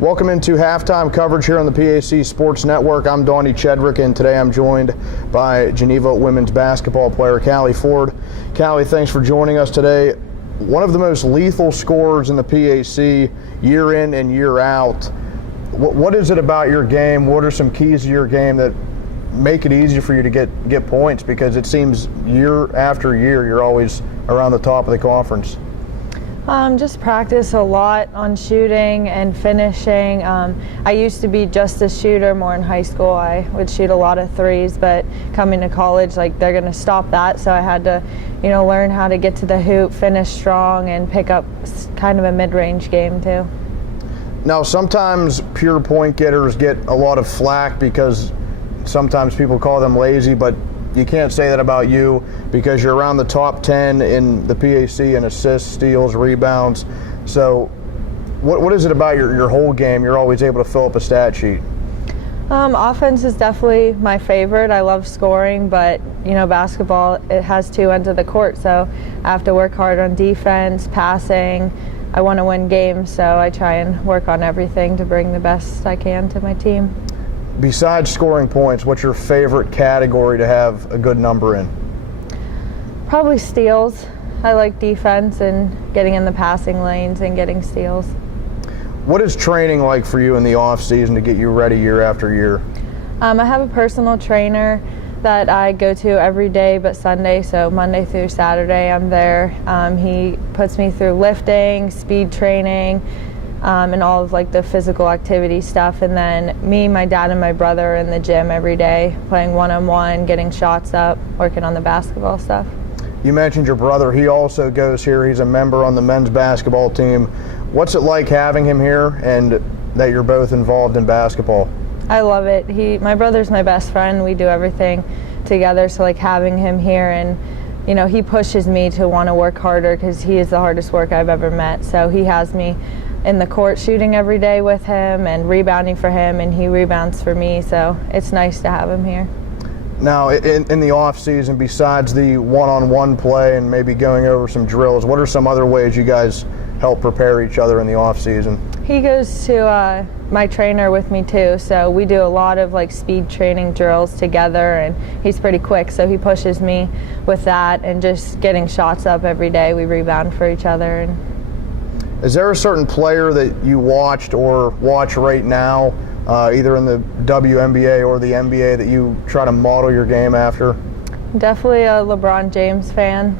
Welcome into halftime coverage here on the PAC Sports Network. I'm Donnie Chedrick, and today I'm joined by Geneva women's basketball player Callie Ford. Callie, thanks for joining us today. One of the most lethal scorers in the PAC year in and year out. What is it about your game? What are some keys to your game that make it easy for you to get points? Because it seems year after year you're always around the top of the conference. Just practice a lot on shooting and finishing. I used to be just a shooter more in high school. I would shoot a lot of threes, but coming to college, they're going to stop that. So I had to, learn how to get to the hoop, finish strong, and pick up kind of a mid-range game too. Now, sometimes pure point getters get a lot of flack because sometimes people call them lazy, but you can't say that about you because you're around the top 10 in the PAC in assists, steals, rebounds. So what is it about your whole game you're always able to fill up a stat sheet? Offense is definitely my favorite. I love scoring, but basketball, it has two ends of the court, so I have to work hard on defense, passing. I want to win games, so I try and work on everything to bring the best I can to my team. Besides scoring points, what's your favorite category to have a good number in? Probably steals. I like defense and getting in the passing lanes and getting steals. What is training like for you in the off season to get you ready year after year? I have a personal trainer that I go to every day but Sunday, so Monday through Saturday I'm there. He puts me through lifting, speed training, and all of the physical activity stuff. And then me, my dad, and my brother are in the gym every day playing one-on-one, getting shots up, working on the basketball stuff. You mentioned your brother. He also goes here. He's a member on the men's basketball team. What's it like having him here and that you're both involved in basketball? I love it. My brother's my best friend. We do everything together, so having him here, and he pushes me to want to work harder because he is the hardest worker I've ever met. So he has me in the court shooting every day with him and rebounding for him, and he rebounds for me, so it's nice to have him here. Now, in the off season, besides the one-on-one play and maybe going over some drills, what are some other ways you guys help prepare each other in the off season? He goes to my trainer with me too, so we do a lot of speed training drills together, and he's pretty quick, so he pushes me with that, and just getting shots up every day. We rebound for each other. And is there a certain player that you watched or watch right now, either in the WNBA or the NBA, that you try to model your game after? Definitely a LeBron James fan.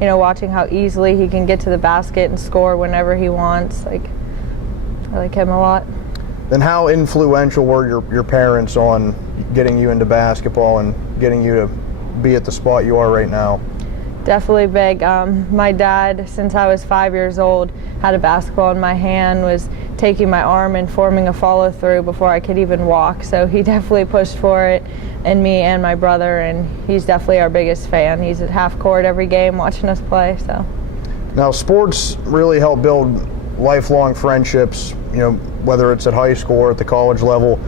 Watching how easily he can get to the basket and score whenever he wants. I like him a lot. Then how influential were your parents on getting you into basketball and getting you to be at the spot you are right now? Definitely big. My dad, since I was 5 years old, had a basketball in my hand, was taking my arm and forming a follow through before I could even walk. So he definitely pushed for it, and me and my brother, and he's definitely our biggest fan. He's at half court every game watching us play. So now sports really help build lifelong friendships, whether it's at high school or at the college level.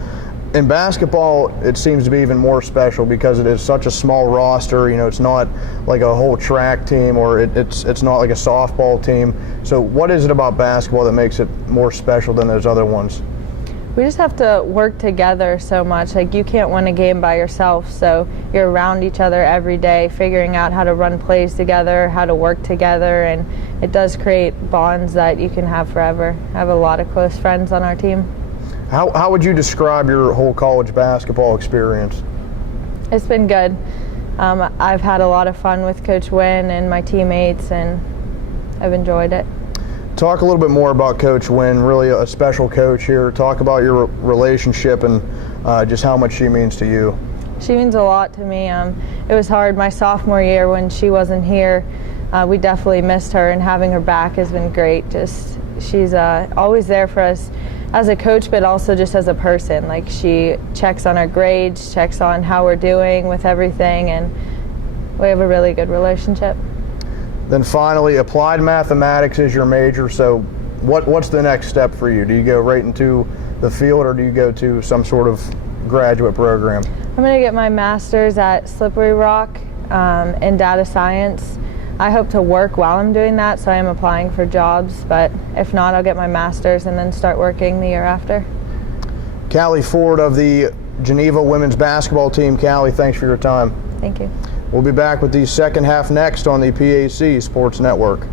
In basketball, it seems to be even more special because it is such a small roster. It's not like a whole track team, or it's not like a softball team. So what is it about basketball that makes it more special than those other ones? We just have to work together so much. You can't win a game by yourself, so you're around each other every day, figuring out how to run plays together, how to work together, and it does create bonds that you can have forever. I have a lot of close friends on our team. How would you describe your whole college basketball experience? It's been good. I've had a lot of fun with Coach Wynn and my teammates, and I've enjoyed it. Talk a little bit more about Coach Wynn, really a special coach here. Talk about your relationship and just how much she means to you. She means a lot to me. It was hard my sophomore year when she wasn't here. We definitely missed her, and having her back has been great. She's always there for us as a coach, but also just as a person. She checks on our grades, checks on how we're doing with everything, and we have a really good relationship. Then finally, applied mathematics is your major, so what's the next step for you? Do you go right into the field, or do you go to some sort of graduate program? I'm going to get my master's at Slippery Rock in data science. I hope to work while I'm doing that, so I am applying for jobs, but if not, I'll get my master's and then start working the year after. Callie Ford of the Geneva women's basketball team. Callie, thanks for your time. Thank you. We'll be back with the second half next on the PAC Sports Network.